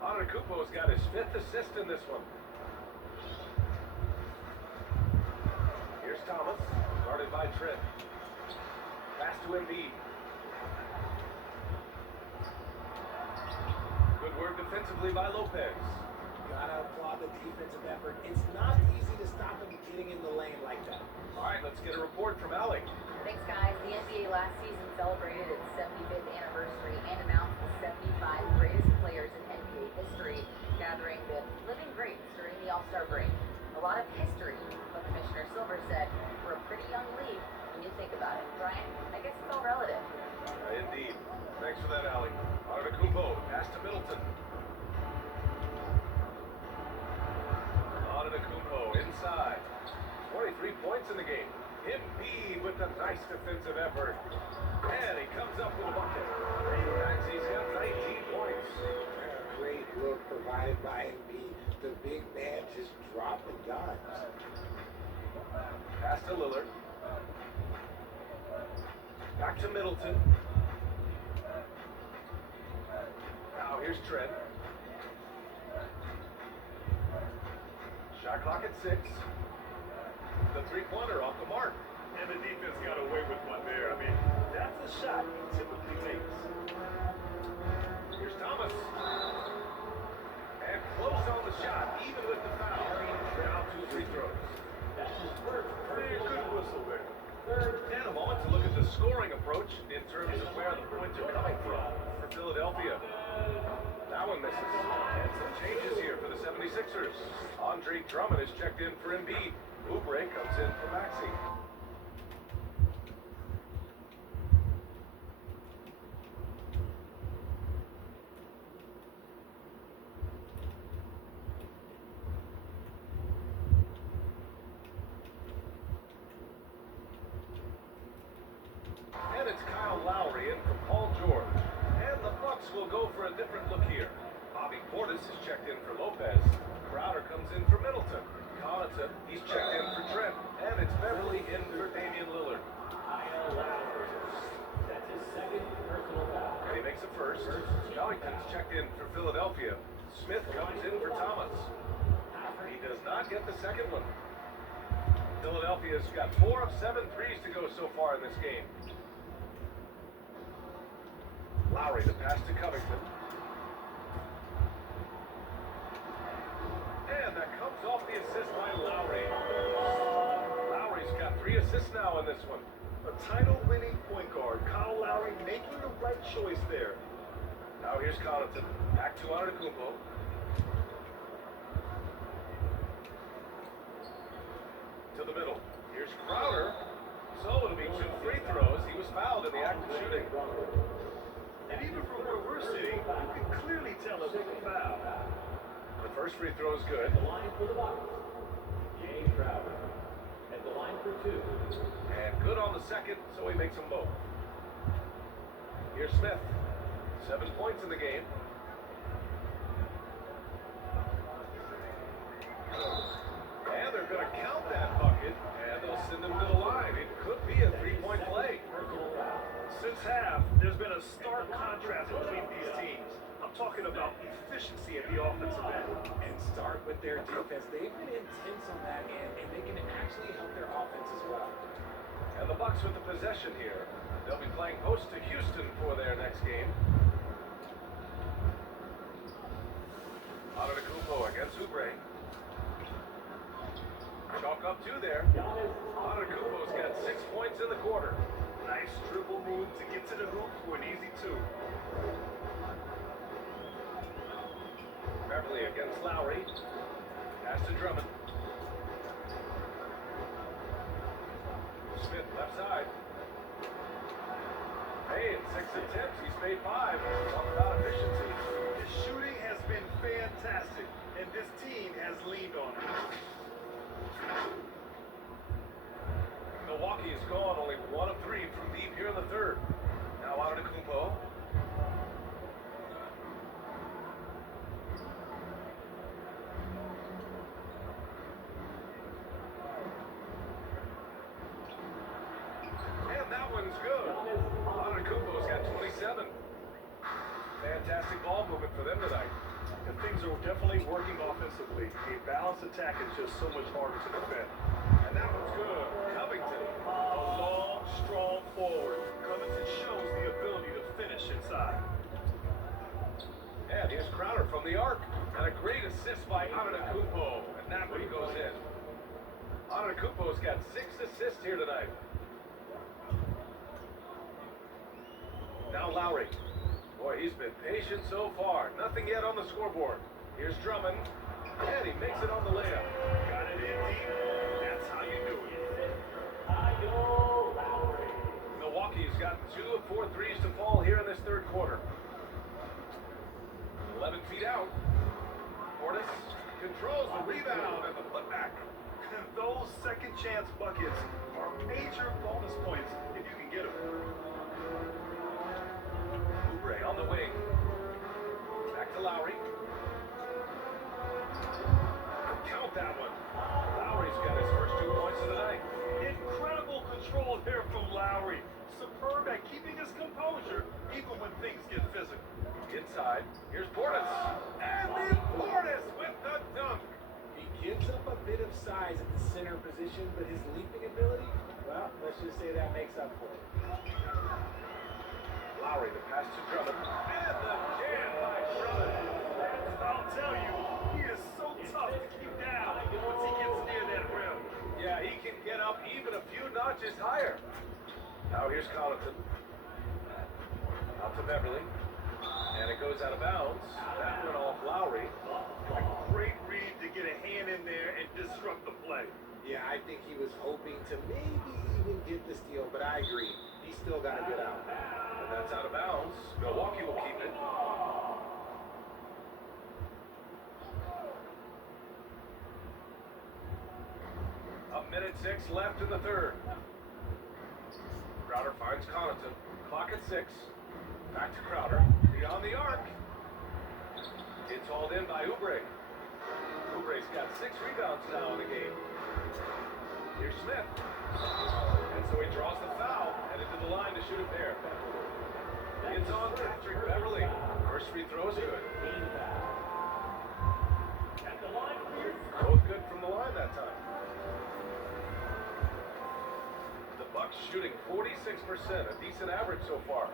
Antetokounmpo's got his fifth assist in this one. Here's Thomas, guarded by Trent. Pass to Embiid. Good work defensively by Lopez. Gotta applaud the defensive effort. It's not easy to stop him getting in the lane like that. All right, let's get a report from Allie. Thanks, guys. The NBA last season celebrated its 75th anniversary and announced the 75 greatest players in NBA history, gathering the living greats during the All-Star break. A lot of history, but Commissioner Silver said, we're a pretty young league when you think about it. Brian, I guess it's all relative. Indeed. Thanks for that, Allie. Antetokounmpo, pass to Middleton. Antetokounmpo inside. 23 points in the game. Embiid with a nice defensive effort. And he comes up with a bucket. Maxey's got 19 points. Great look provided by Embiid. The big man just dropping dimes. Pass to Lillard. Back to Middleton. Now here's Trent. Shot clock at 6. The three-pointer off the mark. And the defense got away with one there. I mean, that's a shot he typically makes. Here's Thomas. And close on the shot, even with the foul. Now 2 free throws. That's his first Pretty personal good foul. whistle there. And a moment to look at the scoring approach in terms of where the points are coming from for Philadelphia. That one misses. And some changes here for the 76ers. Andre Drummond is checked in for Embiid. Oubre comes in for Maxey. And it's Kyle Lowry in for Paul George. And the Bucks will go for a different look here. Bobby Portis is checked in for Lopez. Crowder comes in for Middleton. Connaughton, he's checked in for Trent. And it's Beverly in for Damian Lillard. Kyle Lowry. That's his second personal foul. And he makes a first. Ellington's checked in for Philadelphia. Smith comes in for Thomas. He does not get the second one. Philadelphia's got 4 of 7 threes to go so far in this game. Lowry, the pass to Covington. And that comes off the assist by Lowry. Lowry's got 3 assists now in this one. A title-winning point guard, Kyle Lowry making the right choice there. Now here's Connaughton. Back to Antetokounmpo. To the middle. Here's Crowder. So it'll be 2 free throws. He was fouled in the act of shooting. And even from where we're sitting, you can clearly tell it was a foul. The first free throw is good. The line for the Bucks. James Crowder. At the line for 2. And good on the second, so he makes them both. Here's Smith. 7 points in the game. And they're going to count that bucket, and they'll send him to the line. It could be a 3-point play. Personal foul. Since half, there's been a stark contrast between these teams. I'm talking about efficiency at the offensive end. And start with their defense. They've been intense on that end, and they can actually help their offense as well. And the Bucks with the possession here. They'll be playing host to Houston for their next game. Antetokounmpo against Oubre. Chalk up 2 there. Antetokounmpo's got 6 points in the quarter. Nice dribble move to get to the hoop for an easy 2. Beverly against Lowry. Pass to Drummond. Smith left side. Hey, in 6 attempts, he's made 5. Talk about efficiency. His shooting has been fantastic, and this team has leaned on it. Milwaukee is gone, only 1 of 3 from deep here in the third. Now Antetokounmpo. And that one's good. Antetokounmpo's got 27. Fantastic ball movement for them tonight. And things are definitely working offensively. A balanced attack is just so much harder to defend. And that one's good. Covington. A long, strong forward. Covington shows the ability to finish inside. And here's Crowder from the arc. And a great assist by Antetokounmpo. And that one goes in. Antetokounmpo's got 6 assists here tonight. Now Lowry. Boy, he's been patient so far. Nothing yet on the scoreboard. Here's Drummond. And he makes it on the layup. Got it in deep. That's how you do it. Milwaukee's gotten 2 of 4 threes to fall here in this third quarter. 11 feet out. Portis controls the rebound and the putback. Those second chance buckets are major bonus points if you can get them. Oubre on the wing. Back to Lowry. Count that one. Lowry's got his first 2 points of the night. Incredible control there from Lowry. Superb at keeping his composure even when things get physical. Inside. Here's Portis. And then Portis with the dunk. He gives up a bit of size at the center position, but his leaping ability, well, let's just say that makes up for it. Lowry, the pass to Drummond. And the jam by Drummond. I'll tell you, he is so tough to keep down once he gets near that rim. Yeah, he can get up even a few notches higher. Now here's Connaughton. Out to Beverly. And it goes out of bounds. That went off Lowry. A great read to get a hand in there and disrupt the play. Yeah, I think he was hoping to maybe even get the steal, but I agree. He's still got to get out. And that's out of bounds. Milwaukee will keep it. A minute 6 left in the third. Crowder finds Connaughton. Clock at 6. Back to Crowder. Beyond the arc. It's hauled in by Oubre. Oubre's got 6 rebounds now in the game. Here's Smith. And so he draws the foul, headed to the line to shoot a pair. It's on Patrick Beverly. First free throw is good. Both good from the line that time. The Bucks shooting 46%, a decent average so far.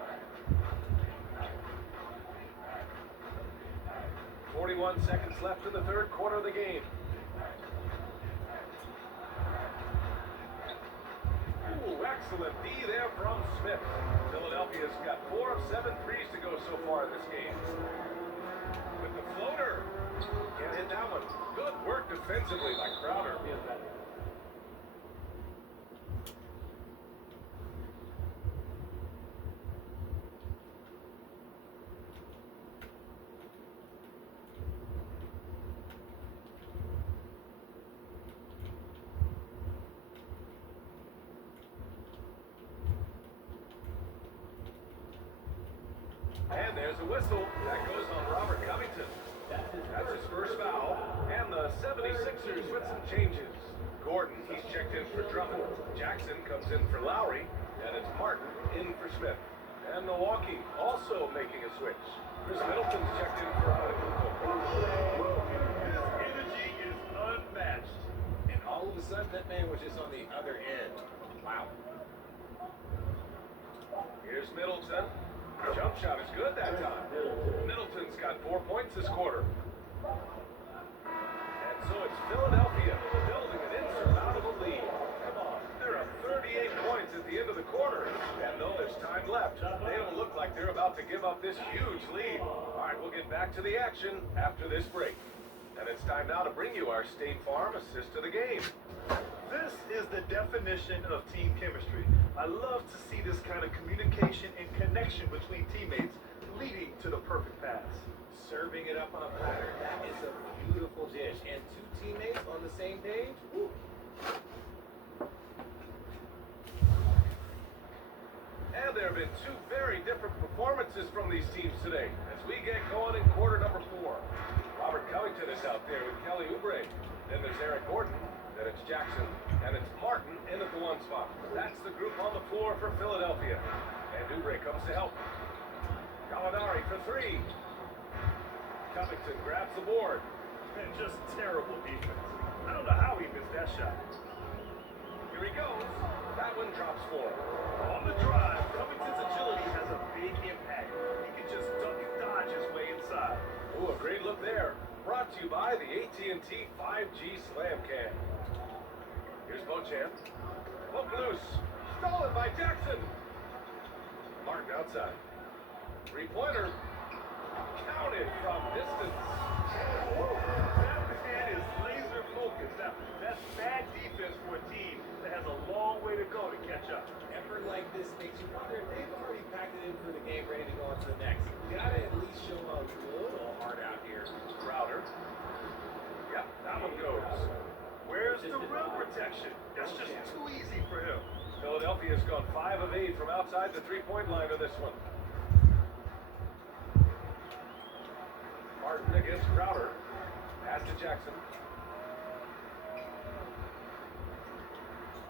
41 seconds left in the third quarter of the game. Ooh, excellent D there from Smith. Philadelphia's got 4 of 7 threes to go so far in this game. With the floater. Can't hit that one. Good work defensively by Crowder. And there's a whistle. That goes on Robert Covington. That's his first foul. And the 76ers with some changes. Gordon, he's checked in for Drummond. Jackson comes in for Lowry. And it's Martin in for Smith. And Milwaukee also making a switch. Chris Middleton's checked in for Antetokounmpo. His energy is unmatched. And all of a sudden, that man was just on the other end. Wow. Here's Middleton. Jump shot is good that time. Middleton's got 4 points this quarter. Philadelphia building an insurmountable lead. Come on, there are 38 points at the end of the quarter. And though there's time left, they don't look like they're about to give up this huge lead. All right, we'll get back to the action after this break. And it's time now to bring you our State Farm assist to the game. This is the definition of team chemistry. I love to see this kind of communication and connection between teammates leading to the perfect pass. Serving it up on a platter, that is a beautiful dish. And two teammates on the same page, woo. And there have been two very different performances from these teams today as we get going in quarter number 4. Robert Covington is out there with Kelly Oubre. Then there's Eric Gordon. Then it's Jackson. And it's Martin in at the 1 spot. That's the group on the floor for Philadelphia. And Oubre comes to help. Gallinari for 3. Covington grabs the board. And just terrible defense. I don't know how he missed that shot. Here he goes. That one drops for him. On the drive, Covington's agility has a big impact. He can just duck and dodge his way inside. Ooh, a great look there. Brought to you by the AT&T 5G Slam Cam. Here's Beauchamp. Poke loose. Stolen by Jackson. Martin outside. 3-pointer. Counted from distance. That man is laser focused. Now, that's bad defense for a team that has a long way to go to catch up. Effort like this makes you wonder if they've already packed it in for the game, ready to go on to the next. You gotta at least show a little heart out here. Crowder. Yep, that one goes. Where's the rim protection? That's just too easy for him. Philadelphia's gone 5 of 8 from outside the 3-point line on this one. Martin against Crowder. Pass to Jackson.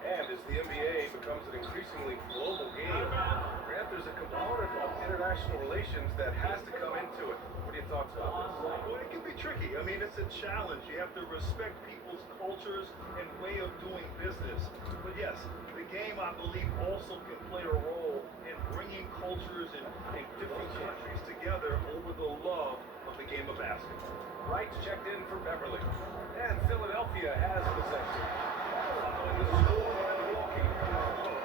And as the NBA becomes an increasingly global game, Grant, there's a component of international relations that has to come into it. What are your thoughts about this? Well, it can be tricky. I mean, it's a challenge. You have to respect people's cultures and way of doing business. But yes, the game, I believe, also can play a role in bringing cultures and different countries together over the love of the game of basketball. Wright's checked in for Beverly. And Philadelphia has possession. Following the score by Milwaukee.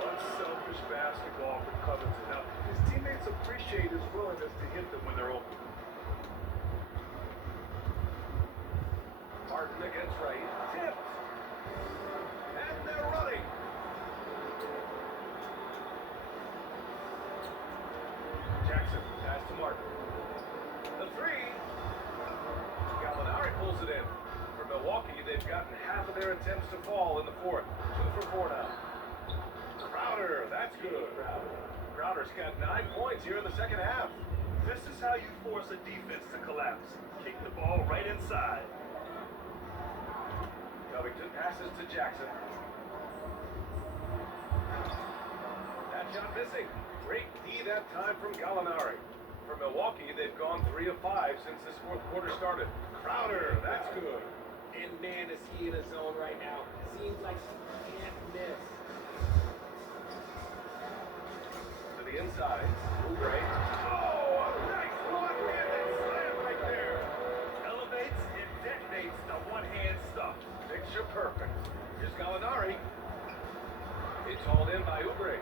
Unselfish basketball from Covington. Now, his teammates appreciate his willingness to hit them when they're open. Martin against Wright. Tipped. And they're running. Jackson pass to Martin. The 3. Gallinari pulls it in. For Milwaukee, they've gotten half of their attempts to fall in the 4th. 2 for 4 now. Crowder, that's good. Crowder's got 9 points here in the second half. This is how you force a defense to collapse. Kick the ball right inside. Covington passes to Jackson. That shot missing. Great D that time from Gallinari. For Milwaukee, they've gone 3 of 5 since this 4th quarter started. Crowder, that's good. And man, is he in a zone right now. Seems like he can't miss. To the inside. Oubre. Oh, a nice one-handed slam right there. Elevates and detonates the one-hand stuff. Picture perfect. Here's Gallinari. It's hauled in by Oubre.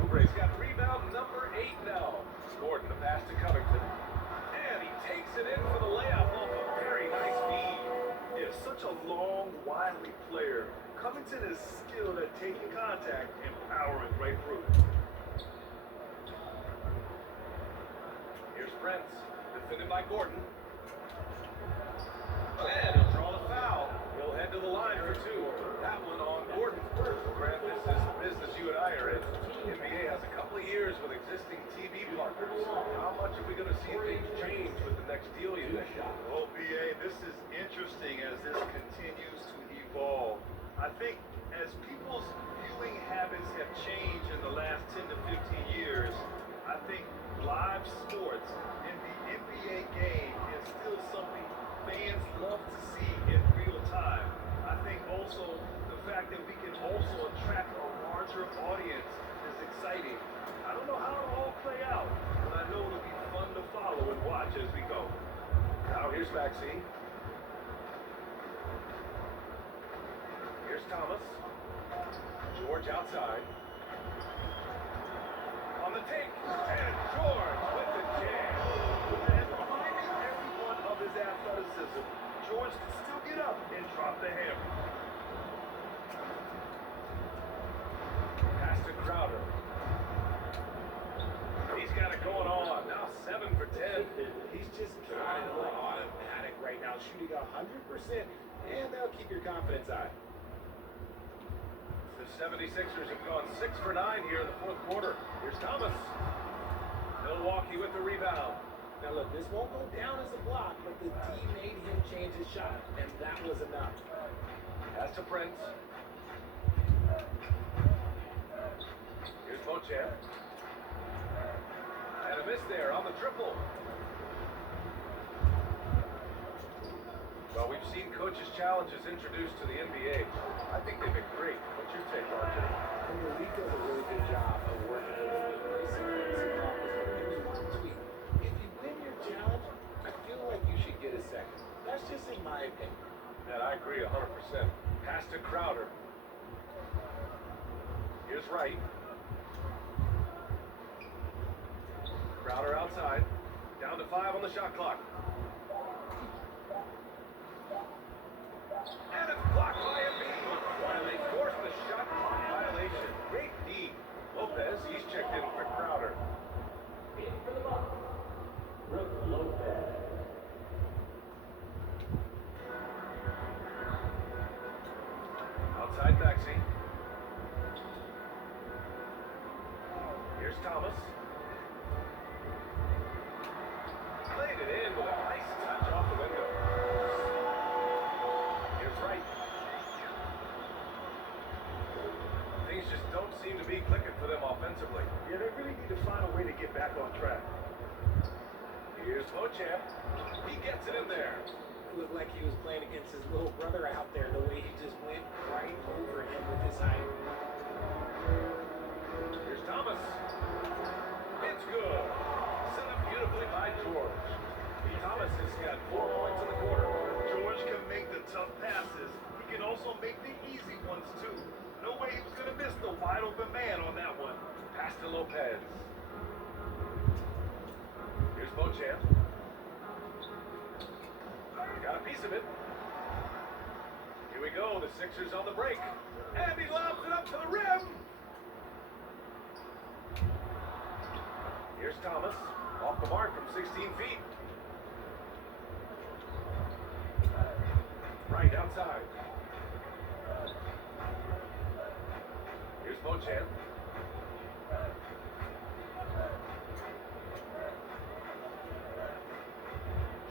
Oubre's got rebound number 8 now. Gordon, the pass to Covington. And he takes it in for the layup off a very nice feed. He is such a long, wily player. Covington is skilled at taking contact and powering right through. Here's Prince, defended by Gordon. And he'll draw the foul. He'll head to the line for 2. That one on Gordon. Grant, this is the business you and I are in. The NBA has a couple of years with existing TV partners. How much are we going to see things change with the next deal you think? Well, BA, this is interesting as this continues to evolve. I think as people's viewing habits have changed in the last 10 to 15 years, I think live sports in the NBA game is still something fans love to see in real time. I think also the fact that we can also attract a larger audience is exciting. I don't know how it'll all play out, but I know it'll be fun to follow and watch as we go. Now here's Maxey. Thomas. George outside. On the take. And George with the jam. And behind every one of his athleticism, George can still get up and drop the hammer. Pass to Crowder. He's got it going on. Now 7 for 10. He's just got it on automatic right now, shooting 100%, and that'll keep your confidence high. The 76ers have gone 6 for 9 here in the fourth quarter. Here's Thomas. Milwaukee with the rebound. Now look, this won't go down as a block, but the D made him change his shot, and that was enough. Pass to Prince. Here's Beauchamp. And a miss there on the triple. Well, we've seen coaches' challenges introduced to the NBA. I think they've been great. What's your take, RJ? And the league does a really good job of working with embracing things and offers. Here's one tweet. If you win your challenge, I feel like you should get a second. That's just in my opinion. And I agree 100%. Pass to Crowder. Here's Wright. Crowder outside. Down to 5 on the shot clock. And it's blocked by Embiid. While they force the shot clock violation. Great D. Lopez, he's checked in for Crowder. In for the Bucks, Brooke Lopez. Outside Maxey. Here's Thomas. Played it in with a nice touch off the window. Here's Wright. Things just don't seem to be clicking for them offensively. Yeah, they really need to find a way to get back on track. Here's Beauchamp. He gets it in there. It looked like he was playing against his little brother out there, the way he just went right over him with his height. Here's Thomas. It's good. Set up beautifully by George. Thomas has got 4 points in the quarter. George can make the tough passes. He can also make the easy ones too. No way he was going to miss the wide open man on that one. Pass to Lopez. Here's Beauchamp. Got a piece of it. Here we go. The Sixers on the break. And he lobs it up to the rim. Here's Thomas. Off the mark from 16 feet. Right outside. Here's Beauchamp.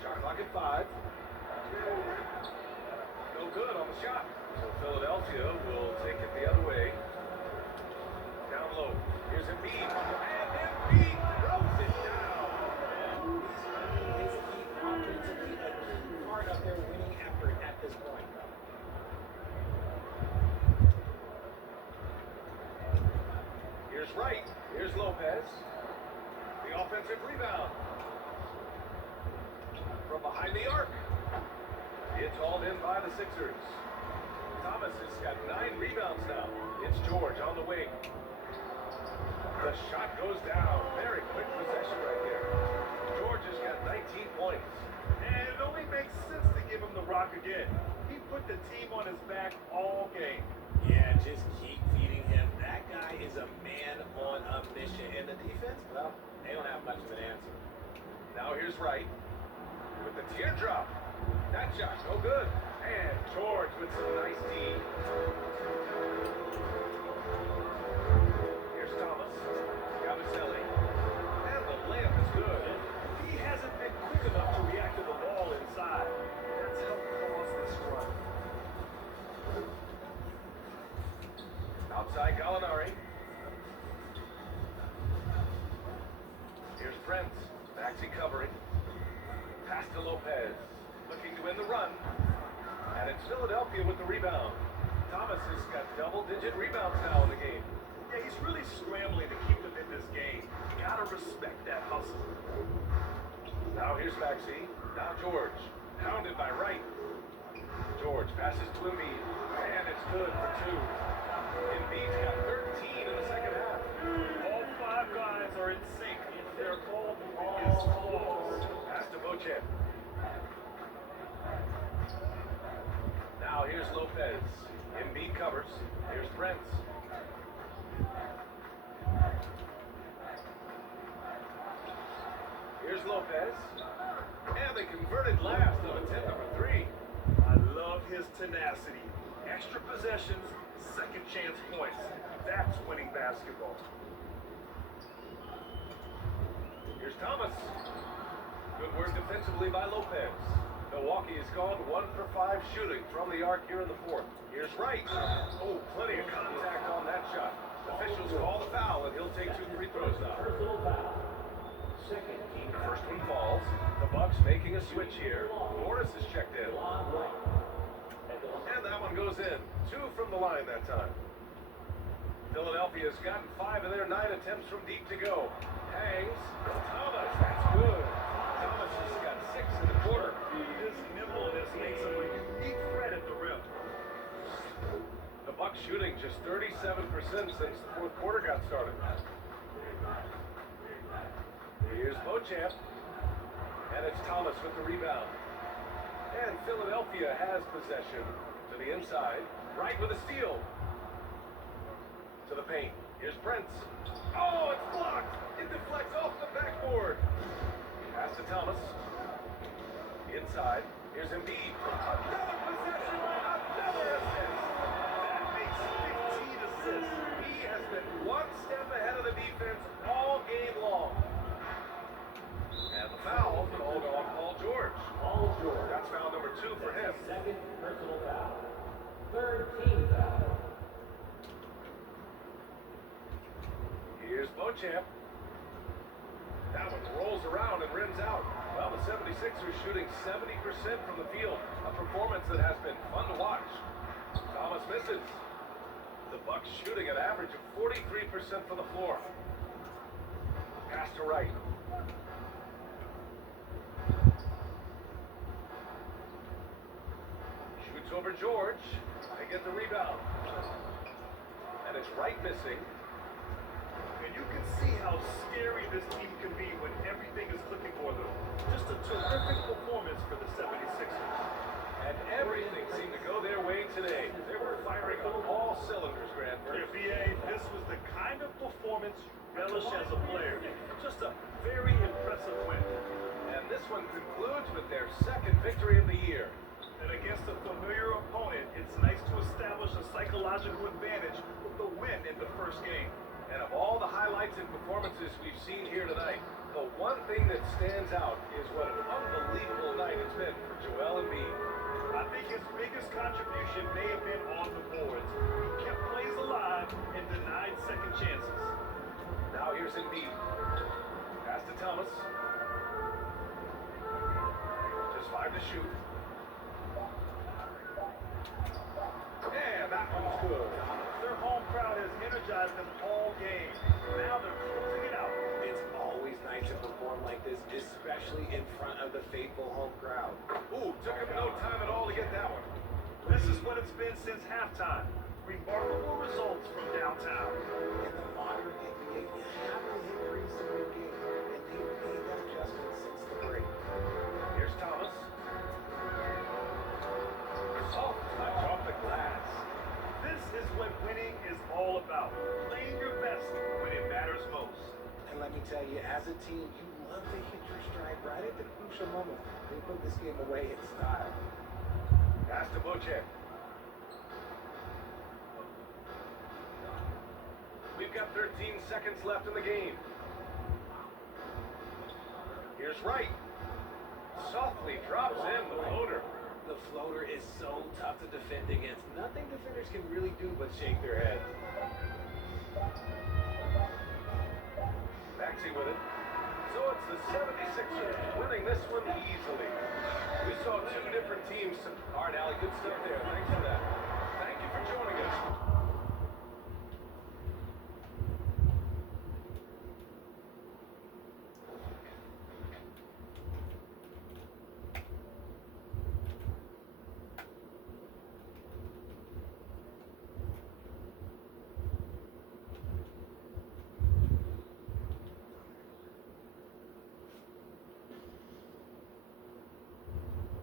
Shot clock at 5. No good on the shot. So Philadelphia will take it the other way. Down low. Here's Embiid. And Embiid throws it down. He's earning his keep offensively, a key part of their winning effort at this point. Here's Wright. Here's Lopez. The offensive rebound. From behind the arc. It's hauled in by the Sixers. Thomas has got 9 rebounds now. It's George on the wing. The shot goes down. Very quick possession right there. George has got 19 points. And it only makes sense to give him the rock again. He put the team on his back all game. Yeah, just keep feeding him. That guy is a man on a mission. And the defense, well, they don't have much of an answer. Now here's Wright with the teardrop. That shot no good. And George with some nice D. Here's Thomas. Gaviselli. And the layup is good. He hasn't been quick enough to react to the ball inside. That's helped cause this run. Outside Gallinari. Here's Prince. Maxey covering. Pass to Lopez. Looking to win the run. And it's Philadelphia with the rebound. Thomas has got double-digit rebounds now in the game. Yeah, he's really scrambling to keep them in this game. You gotta respect that hustle. Now here's Maxey. Now George. Pounded by Wright. George passes to Embiid. And it's it's good for 2. Embiid's got 13 in the second half. All 5 guys are in sync. Their ball is flawless. Pass to Bochamp. Now here's Lopez. Embiid covers. Here's Brent. Here's Lopez. And they converted last on attempt number 3. I love his tenacity. Extra possessions, second chance points. That's winning basketball. Here's Thomas. Good work defensively by Lopez. Milwaukee has gone 1 for 5 shooting from the arc here in the 4th. Here's Wright. Oh, plenty of contact on that shot. Officials call the foul, and he'll take 2 free throws now. Personal foul. Second team. The first one falls. The Bucks making a switch here. Morris is checked in. And that one goes in. 2 from the line that time. Philadelphia's gotten 5 of their 9 attempts from deep to go. Hangs. Thomas, that's good. Thomas has got 6 in the quarter. His nimbleness makes him a unique threat at the rim. The Bucks shooting just 37% since the 4th quarter got started. Here's Bochamp. And it's Thomas with the rebound. And Philadelphia has possession to the inside. Right with a steal. To the paint. Here's Prince. Oh, it's blocked. It deflects off the backboard. Pass to Thomas. Inside. Here's Embiid. Another possession. Another assist. That makes 15 assists. He has been 1 step ahead of the defense all game long. And the foul called on Paul George. Paul George. That's foul number 2 for him. Second personal foul. Third team foul. Here's Bochamp. That one rolls around and rims out. Well, the 76ers shooting 70% from the field. A performance that has been fun to watch. Thomas misses. The Bucks shooting an average of 43% from the floor. Pass to Wright. Shoots over George. They get the rebound. And it's Wright missing. And you can see how scary this team can be when everything is clicking for them. Just a terrific performance for the 76ers. And everything seemed to go their way today. They were firing on all cylinders, Grant. Yeah, BA, this was the kind of performance you relish as a player. Just a very impressive win. And this one concludes with their 2nd victory of the year. And against a familiar opponent, it's nice to establish a psychological advantage with the win in the first game. And of all the highlights and performances we've seen here tonight, the one thing that stands out is what an unbelievable night it's been for Joel Embiid. I think his biggest contribution may have been on the boards. He kept plays alive and denied second chances. Now here's Embiid. Pass to Thomas. Just 5 to shoot. And that one's good. Their home crowd has energized them all game. Now they're closing it out. It's always nice to perform like this, especially in front of the faithful home crowd. Ooh, took him no time at all to get that one. This is what it's been since halftime. Remarkable results from downtown. In the modern NBA, you have to hit threes to win games, and they've made that adjustment since the break. Here's Thomas. Soft touch off the glass. This is what winning is all about. Playing your best when it matters most. And let me tell you, as a team, you love to hit your stride right at the crucial moment. They put this game away in style. Pass to Bochamp. We've got 13 seconds left in the game. Here's Wright. Softly drops in the floater. The floater is so tough to defend against. Nothing defenders can really do but shake their head. Maxey with it. So it's the 76ers winning this one easily. We saw 2 different teams. All right, Allie, good stuff there. Thanks for that. Thank you for joining us.